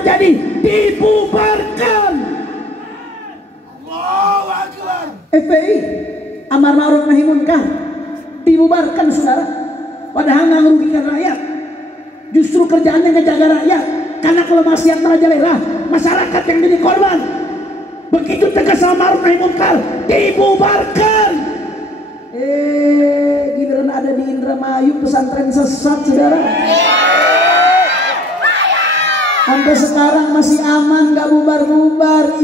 terjadi dibubarkan. Allahu Akbar. FPI, amar ma'ruf nahi munkar, dibubarkan saudara. Padahal nggak merugikan rakyat. Justru kerjaannya ngejaga rakyat. Karena kalau maksiat merajalela, masyarakat yang jadi korban. Begitu tegas amar ma'ruf nahi munkar, dibubarkan. Giliran ada di Indramayu pesantren sesat saudara. Sampai sekarang masih aman, gak bubar-bubar.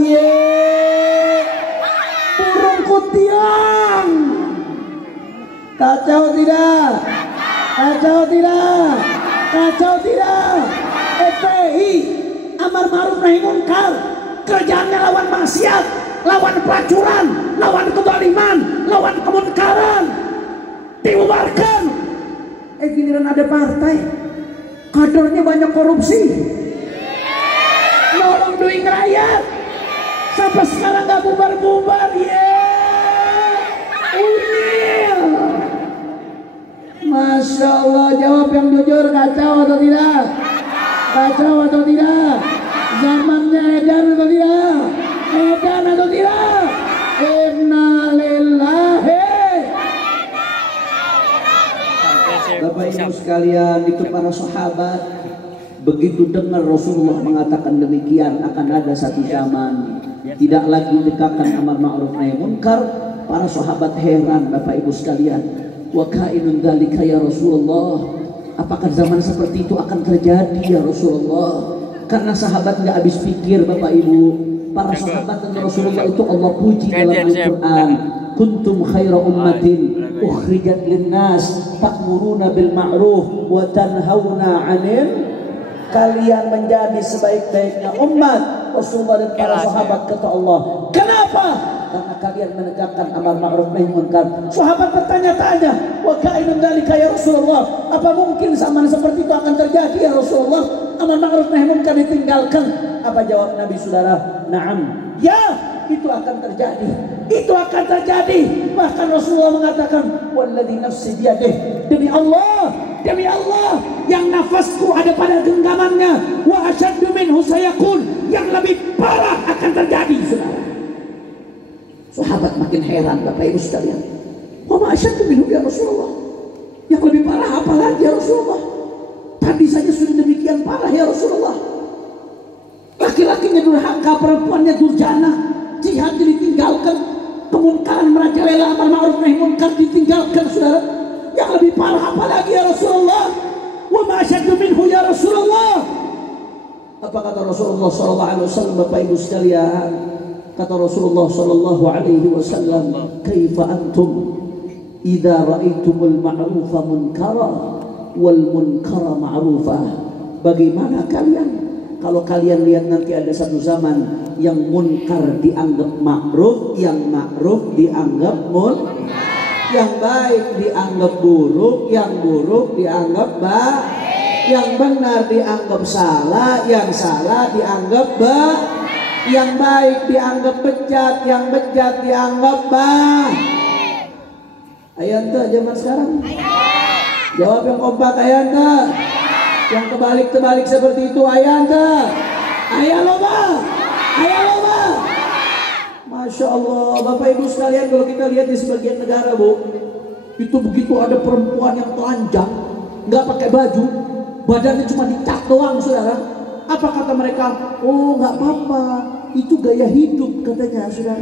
Burung kutiang. Kacau tidak? Kacau tidak? Kacau tidak? FPI, amar ma'ruf nahi munkar, kerjaannya lawan maksiat, lawan pelacuran, lawan kezaliman, lawan kemunkaran, dibubarkan. Giliran ada partai, kadernya banyak korupsi, nolong duit rakyat, sampai sekarang gak bubar-bubar. Unyil. Masya Allah, jawab yang jujur, kacau atau tidak? Kacau atau tidak? Zamannya edan atau tidak? Edan atau tidak? Inna lillahi. Bapak Ibu sekalian, itu para sahabat begitu dengar Rasulullah mengatakan demikian, akan ada satu zaman tidak lagi ditegakkan amar ma'ruf nahi munkar. Para sahabat heran, Bapak Ibu sekalian, wa kainun dzalika ya Rasulullah, apakah zaman seperti itu akan terjadi ya Rasulullah? Karena sahabat nggak habis pikir, Bapak Ibu. Para sahabat dan Rasulullah itu Allah puji dalam Al-Quran. Kuntum khaira ummatin ukhrijat linnas ta'muruna bil ma'ruf wa tanhauna 'anil. Kalian menjadi sebaik-baiknya umat Rasulullah dan para sahabat, kata Allah. Kenapa? Karena kalian menegakkan amar ma'ruf nahi munkar. Sahabat bertanya-tanya, wa kainun dzalika ya Rasulullah, apa mungkin zaman seperti itu akan terjadi ya Rasulullah? Amar ma'ruf nahi munkar ditinggalkan. Apa jawab Nabi saudara? Na'am. Ya, itu akan terjadi. Itu akan terjadi. Bahkan Rasulullah mengatakan, walladzi nafsi biyadihi, demi Allah yang nafasku ada pada genggamannya, wa asyaddu minhu sayakun, yang lebih parah akan terjadi saudara. Sahabat makin heran, Bapak Ibu sekalian. Wa ma asyaddu minhu ya Rasulullah, yang lebih parah apa lagi ya Rasulullah? Tadi saja sudah demikian parah ya Rasulullah. Laki-lakinya durhaka, perempuannya durjana, jihad ditinggalkan, kemunkaran merajalela, amar ma'ruf nahi munkar ditinggalkan saudara. Yang lebih parah apa lagi ya Rasulullah? Wa ma asyaddu minhu ya Rasulullah. Apa kata Rasulullah sallallahu alaihi wasallam, Bapak Ibu sekalian? Kata Rasulullah sallallahu alaihi wasallam, kaifa antum idza ra'aitumul ma'rufa munkara wal munkara ma'rufa. Bagaimana kalian kalau kalian lihat nanti ada satu zaman yang munkar dianggap ma'ruf, yang ma'ruf dianggap munkar, yang baik dianggap buruk, yang buruk dianggap baik, yang benar dianggap salah, yang salah dianggap baik, yang baik dianggap bejat, yang bejat dianggap baik. Ayo ente zaman sekarang, jawab yang kompak. Ayo ente yang kebalik-kebalik seperti itu. Ayo ente, ayo loba, ayo loba. Masya Allah, Bapak Ibu sekalian, kalau kita lihat di sebagian negara, Bu, itu begitu ada perempuan yang telanjang, nggak pakai baju, badannya cuma dicat doang, saudara. Apa kata mereka? Oh, nggak apa-apa, itu gaya hidup katanya, saudara.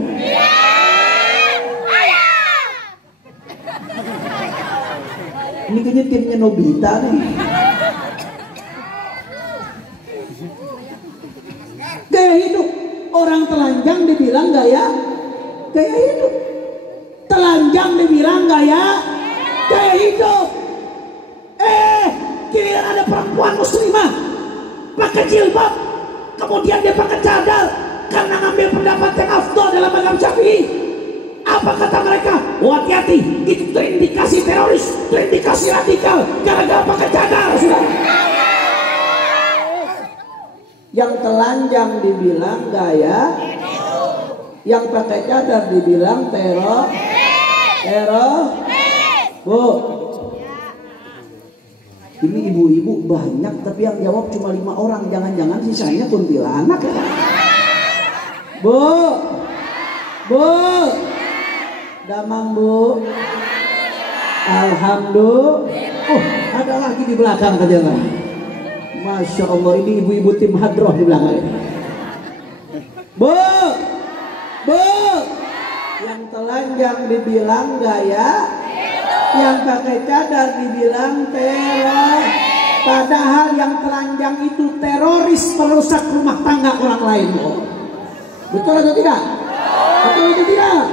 Ini kayaknya timnya Nobita nih. Gaya hidup. Orang telanjang dibilang gaya hidup. Telanjang dibilang gaya hidup. Giliran ada perempuan muslimah pakai jilbab, kemudian dia pakai cadar karena ngambil pendapat yang afdal dalam mazhab Syafi'i. Apa kata mereka? Oh, hati-hati, itu terindikasi teroris, terindikasi radikal gara-gara pakai cadar, saudara. Yang telanjang dibilang gaya, yang pakai cadar dibilang teror. Bu, Ini ibu-ibu banyak tapi yang jawab cuma 5 orang. Jangan-jangan sisanya kuntilanak ya. Bu, damang bu. Alhamdulillah. Ada lagi di belakang katanya. Masya Allah, ini ibu-ibu tim hadroh di belakang. Bu, yang telanjang dibilang gaya, yang pakai cadar dibilang teror. Padahal yang telanjang itu teroris perusak rumah tangga orang lain. Betul atau tidak? Betul atau tidak?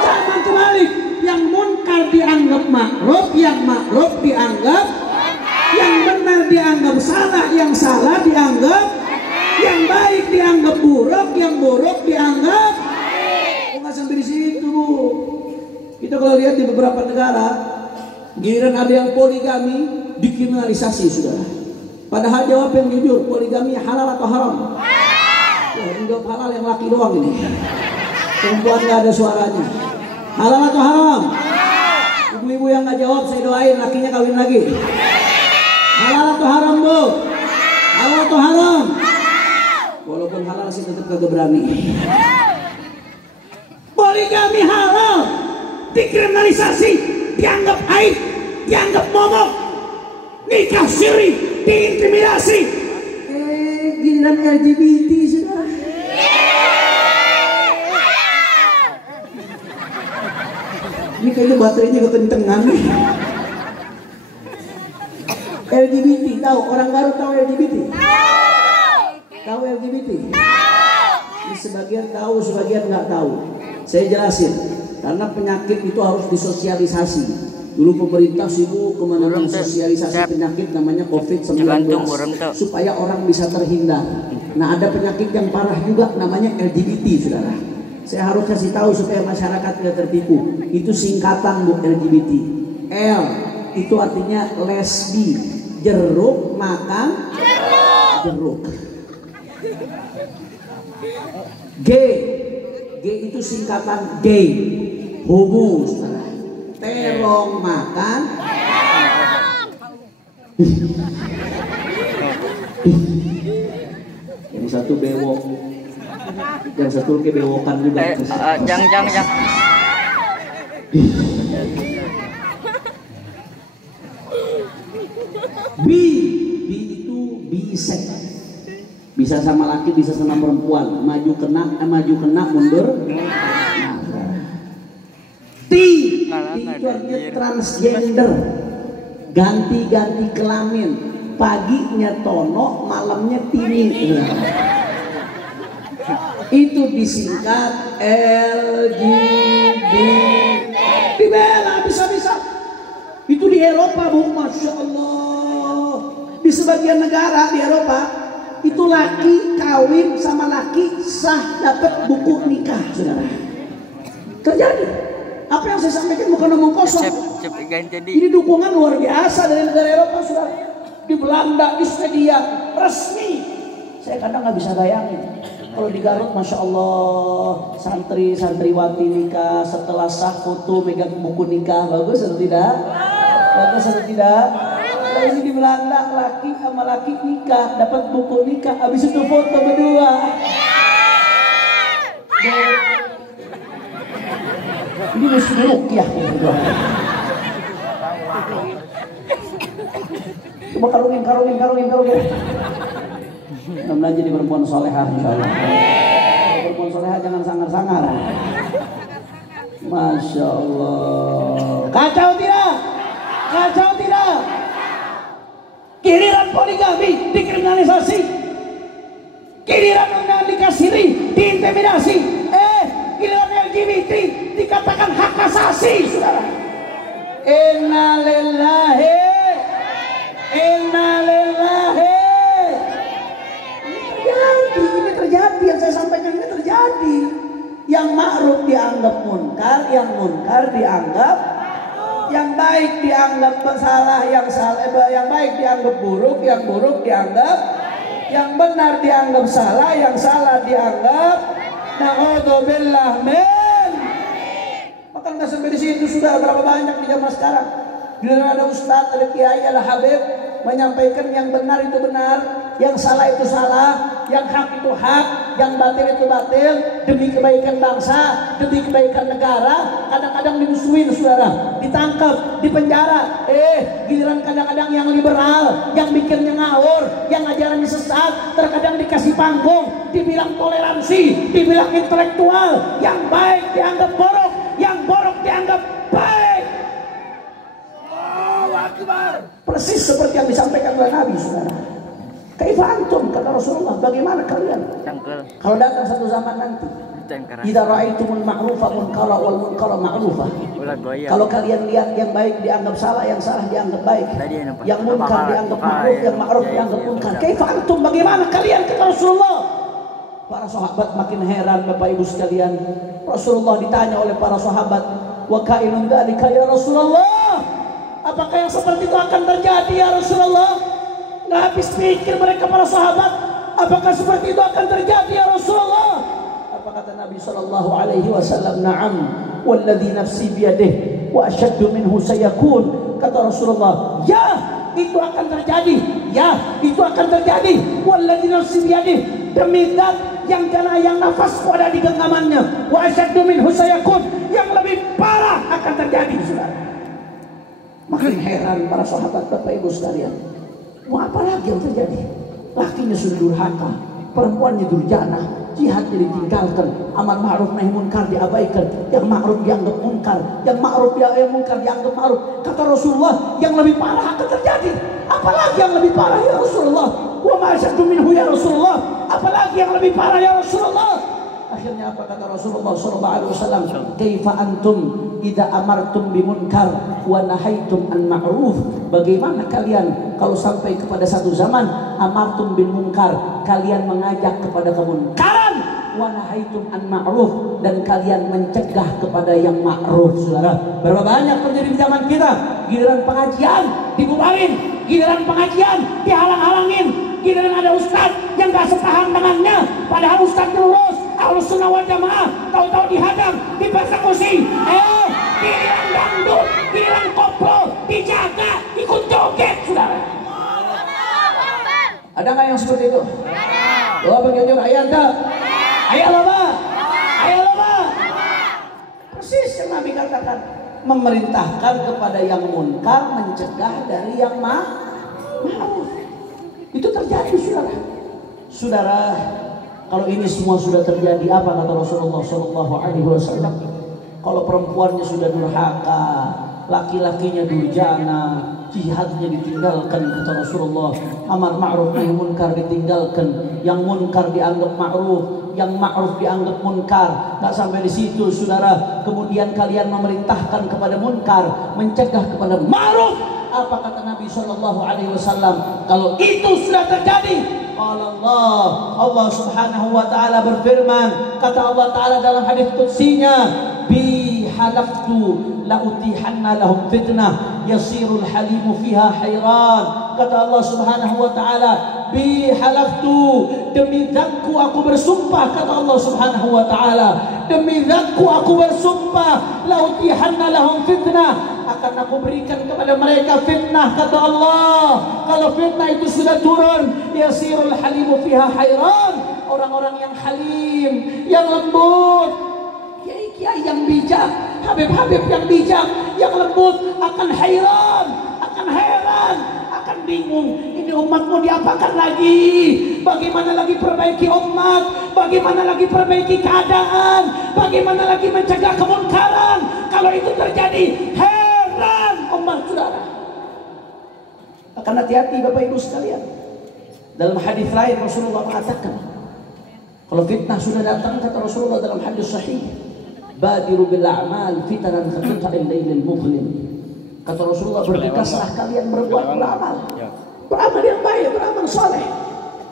Jangan kebalik. Yang munkar dianggap makruf, yang makruf dianggap, yang benar dianggap salah, yang salah dianggap, yang baik dianggap buruk, yang buruk dianggap. Nggak sampai di situ, Bu. Kita kalau lihat di beberapa negara, giliran ada yang poligami dikriminalisasi, saudara. Padahal jawab yang jujur, poligami halal atau haram? Yang jawab halal yang laki doang ini. Perempuan nggak ada suaranya. Halal atau haram? Ibu-ibu yang nggak jawab, saya doain lakinya kawin lagi. Halal atau haram, Bu? Halal atau haram? Walaupun halal sih tetap kagak berani. Poligami halal, dikriminalisasi, dianggap aib, dianggap momok, nikah siri, diintimidasi. Giliran LGBT sudah. Ini kayaknya baterainya kekencengan nih. LGBT, tahu? Orang Garut tahu LGBT? Tahu LGBT? Ini sebagian tahu, sebagian nggak tahu. Saya jelasin, karena penyakit itu harus disosialisasi. Dulu pemerintah sibuk kemana-mana sosialisasi penyakit namanya COVID-19 supaya orang bisa terhindar. Nah, ada penyakit yang parah juga namanya LGBT, saudara. Saya harus kasih tahu supaya masyarakat tidak tertipu. Itu singkatan, Bu, LGBT. L itu artinya lesbi, jeruk makan jeruk. G itu singkatan gay, homo, saudara. Terong makan. Yang satu bewok, yang satu kebewokan juga. Jangan. B itu bisek. Bisa sama laki, bisa sama perempuan. Maju kena, mundur. T itu artinya transgender. Ganti kelamin. Paginya tono, malamnya tini. Itu disingkat LGBT. Dibela bisa-bisa. Itu di Eropa, Bu, Masya Allah. Di sebagian negara di Eropa itu laki kawin sama laki sah dapat buku nikah, saudara. Terjadi. Apa yang saya sampaikan bukan omong kosong. Ini dukungan luar biasa dari negara Eropa, saudara. Di Belanda, di Swedia, resmi. Saya kadang nggak bisa bayangin. Kalau di Garut, Masya Allah, santriwati nikah setelah sah foto megang buku nikah, bagus atau tidak? Bagus atau tidak? Kalau ini di Belanda, laki sama laki nikah, dapat buku nikah, habis itu foto berdua. Ini mesti rukyah berdua. Coba karungin. Mudah-mudahan jadi perempuan solehah, insyaallah. Perempuan solehah jangan sangar-sangar. Masya Allah. Kacau tidak? Giliran poligami dikriminalisasi, giliran nikah siri diintimidasi, giliran LGBT dikatakan hak asasi, saudara. Innalillahi. Ini terjadi yang saya sampaikan, ini terjadi. Yang ma'ruf dianggap munkar, yang munkar dianggap, yang baik dianggap salah, yang baik dianggap buruk, yang buruk dianggap, yang benar dianggap salah, yang salah dianggap na'udzubillah min. Maka nggak sampai di situ, sudah berapa banyak di zaman sekarang. Bila ada ustadz, ada kiai, ada habib, menyampaikan yang benar itu benar, yang salah itu salah, yang hak itu hak, yang batil itu batil, demi kebaikan bangsa, demi kebaikan negara. Kadang-kadang dimusuhin saudara, ditangkap, dipenjara. Giliran kadang-kadang yang liberal, yang mikirnya ngawur, yang ajarannya sesat, terkadang dikasih panggung, dibilang toleransi, dibilang intelektual. Yang baik dianggap borok, yang borok dianggap baik. Allahu Akbar. Persis seperti yang disampaikan oleh Nabi, saudara. Kaifa antum, kata Rasulullah, bagaimana kalian kalau datang satu zaman nanti, idza ra'aitumul ma'rufa munkara wal munkara ma'rufa. Kalau kalian lihat yang baik dianggap salah, yang salah dianggap baik, yang munkar dianggap ma'ruf, yang ma'ruf dianggap munkar. Kaifa antum, bagaimana kalian, kata Rasulullah. Para sahabat makin heran, Bapak Ibu sekalian. Rasulullah ditanya oleh para sahabat, wa kainun dzalika ya Rasulullah, apakah yang seperti itu akan terjadi ya Rasulullah? Nggak habis pikir mereka para sahabat, apakah seperti itu akan terjadi ya Rasulullah? Apa kata Nabi sallallahu alaihi wasallam? Na'am, walladzi nafsi biyadihi wa ashaddu minhu sayakun. Kata Rasulullah, ya, itu akan terjadi. Ya, itu akan terjadi. Walladzi nafsi biyadihi, demi zat yang karena yang nafasku ada di genggamannya, wa ashaddu minhu sayakun, yang lebih parah akan terjadi, saudara. Makin heran para sahabat, Bapak Ibu sekalian. Mau apa lagi yang terjadi? Lakinya sudah durhaka, perempuannya durjana, jihadnya ditinggalkan, amar ma'ruf nahi munkar diabaikan, yang ma'ruf dianggap munkar, yang ma'ruf yang munkar dianggap ma'ruf. Kata Rasulullah, yang lebih parah akan terjadi. Apalagi yang lebih parah ya Rasulullah? Wa ma asyaddu minhu ya Rasulullah. Apalagi yang lebih parah ya Rasulullah? Akhirnya apa kata Rasulullah sallallahu alaihi wasallam? Kaifa antum idza amartum bimunkar wa nahaitum an ma'ruf. Bagaimana kalian kalau sampai kepada satu zaman amartum bil munkar, kalian mengajak kepada kemunkaran, wa nahaitum an ma'ruf, dan kalian mencegah kepada yang ma'ruf. Saudara, berapa banyak terjadi di zaman kita? Giliran pengajian dibubarin, giliran pengajian dihalang-halangin, giliran ada ustaz yang gak sepaham dengannya, padahal ustaz lurus Ahlus Sunnah wal Jamaah, tahu-tahu dihadang, dipersekusi. Giliran dangdut, giliran koplo, dijaga, ikut joget, saudara. Ada nggak yang seperti itu? Ada. Oh, penjujur ayat tak? Ayat apa? Ayat apa? Persis yang Nabi katakan, memerintahkan kepada yang munkar, mencegah dari yang ma'ruf. Itu terjadi, saudara. Saudara, kalau ini semua sudah terjadi, apa kata Rasulullah Sallallahu Alaihi Wasallam? Kalau perempuannya sudah durhaka, laki-lakinya durjana, jihadnya ditinggalkan, kata Rasulullah. Amar ma'ruf nahi munkar ditinggalkan, yang munkar dianggap ma'ruf, yang ma'ruf dianggap munkar. Tak sampai di situ, saudara. Kemudian kalian memerintahkan kepada munkar, mencegah kepada ma'ruf. Apa kata Nabi Sallallahu Alaihi Wasallam? Kalau itu sudah terjadi, Allah Subhanahu wa taala berfirman, kata Allah taala dalam hadis qudsinya, bi halaftu la utihanna lahum fitnah yasirul halimu fiha hayran. Kata Allah Subhanahu wa taala, bi halaftu, demi zatku aku bersumpah, kata Allah Subhanahu wa taala, demi zatku aku bersumpah, la utihanna lahum fitnah, akan aku berikan kepada mereka fitnah, kata Allah. Kalau fitnah itu sudah turun, yasirul halimu fiha hayran, orang-orang yang halim, yang lembut, kiai-kiai yang bijak, habib-habib yang bijak, yang lembut akan hayran, akan heran, akan bingung. Ini umat mau diapakan lagi? Bagaimana lagi perbaiki umat? Bagaimana lagi perbaiki keadaan? Bagaimana lagi mencegah kemunkaran? Kalau itu terjadi, umat saudara akan hati-hati, Bapak Ibu sekalian. Dalam hadis lain Rasulullah mengatakan, kalau fitnah sudah datang, kata Rasulullah dalam hadis sahih, badiru bil a'mal fitanan kaqita'il lailil muzlim. Kata Rasulullah, bergegaslah kalian berbuat beramal, beramal yang baik, beramal saleh.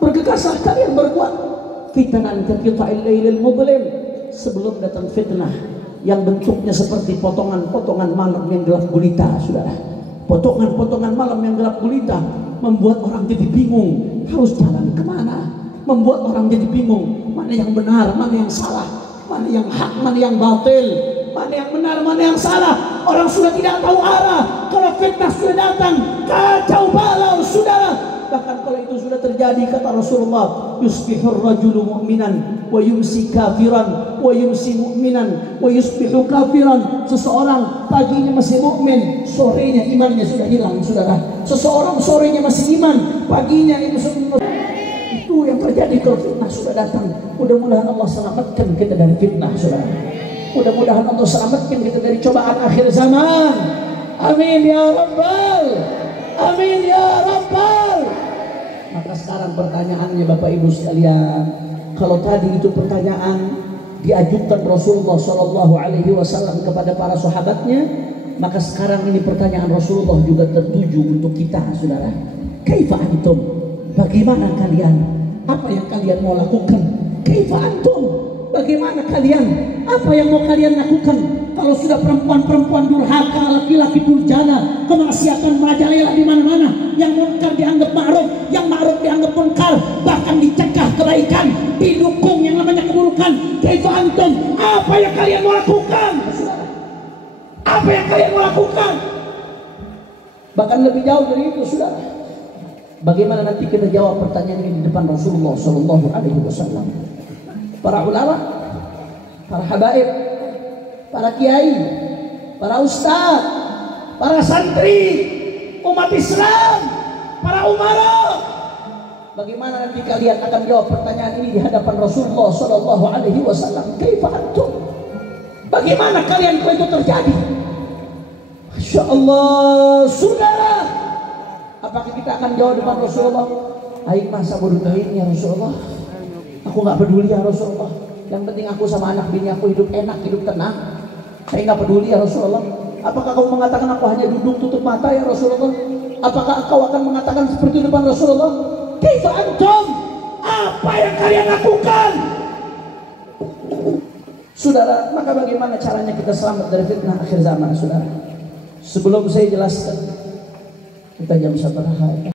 Bergegaslah kalian berbuat fitanan kaqita'il lailil muzlim, sebelum datang fitnah yang bentuknya seperti potongan-potongan malam yang gelap gulita, saudara. Potongan-potongan malam yang gelap gulita membuat orang jadi bingung harus jalan kemana, membuat orang jadi bingung mana yang benar, mana yang salah, mana yang hak, mana yang batil, mana yang benar, mana yang salah. Orang sudah tidak tahu arah. kalau fitnah sudah datang, kacau balau saudara. Bahkan kalau itu sudah terjadi, kata Rasulullah, yusbihur rajulu mu'minan wa yumsi kafiran wa yumsi mu'minan wa yusbihu kafiran. Seseorang paginya masih mukmin, sorenya imannya sudah hilang saudara. Seseorang sorenya masih iman, paginya itu yang terjadi kalau fitnah sudah datang. Mudah-mudahan Allah selamatkan kita dari fitnah saudara. Mudah-mudahan Allah selamatkan kita dari cobaan akhir zaman. Amin ya Rabbal. Amin ya Rabbal. Maka sekarang pertanyaannya Bapak Ibu sekalian, kalau tadi itu pertanyaan diajukan Rasulullah Shallallahu Alaihi Wasallam kepada para sahabatnya, maka sekarang ini pertanyaan Rasulullah juga tertuju untuk kita, saudara. Kaifa antum? Bagaimana kalian? Apa yang kalian mau lakukan? Kaifa antum? Bagaimana kalian? Apa yang mau kalian lakukan? Kalau sudah perempuan-perempuan durhaka, laki-laki durjana, kemaksiatan merajalela di mana-mana, yang munkar dianggap ma'ruf, yang ma'ruf dianggap munkar, bahkan dicegah kebaikan, didukung yang namanya keburukan. Kaifa antum? Apa yang kalian mau lakukan? Apa yang kalian mau lakukan? Bahkan lebih jauh dari itu, saudara. Bagaimana nanti kita jawab pertanyaan ini di depan Rasulullah Shallallahu Alaihi Wasallam? Para ulama, para habaib, para kiai, para ustaz, para santri, umat Islam, para umara. Bagaimana nanti kalian akan jawab pertanyaan ini di hadapan Rasulullah Shallallahu Alaihi Wasallam? Kaifa antum? Bagaimana kalian kalau itu terjadi? Masya Allah, saudara. Apakah kita akan jawab depan Rasulullah? Aik masa bodoh ini ya Rasulullah. Aku nggak peduli ya Rasulullah. Yang penting aku sama anak bini aku hidup enak, hidup tenang. Saya nggak peduli ya Rasulullah. Apakah kau mengatakan aku hanya duduk tutup mata ya Rasulullah? Apakah kau akan mengatakan seperti itu depan Rasulullah? Kaifa antum? Apa yang kalian lakukan? Saudara, maka bagaimana caranya kita selamat dari fitnah akhir zaman, saudara? Sebelum saya jelaskan, kita jam 1 hari.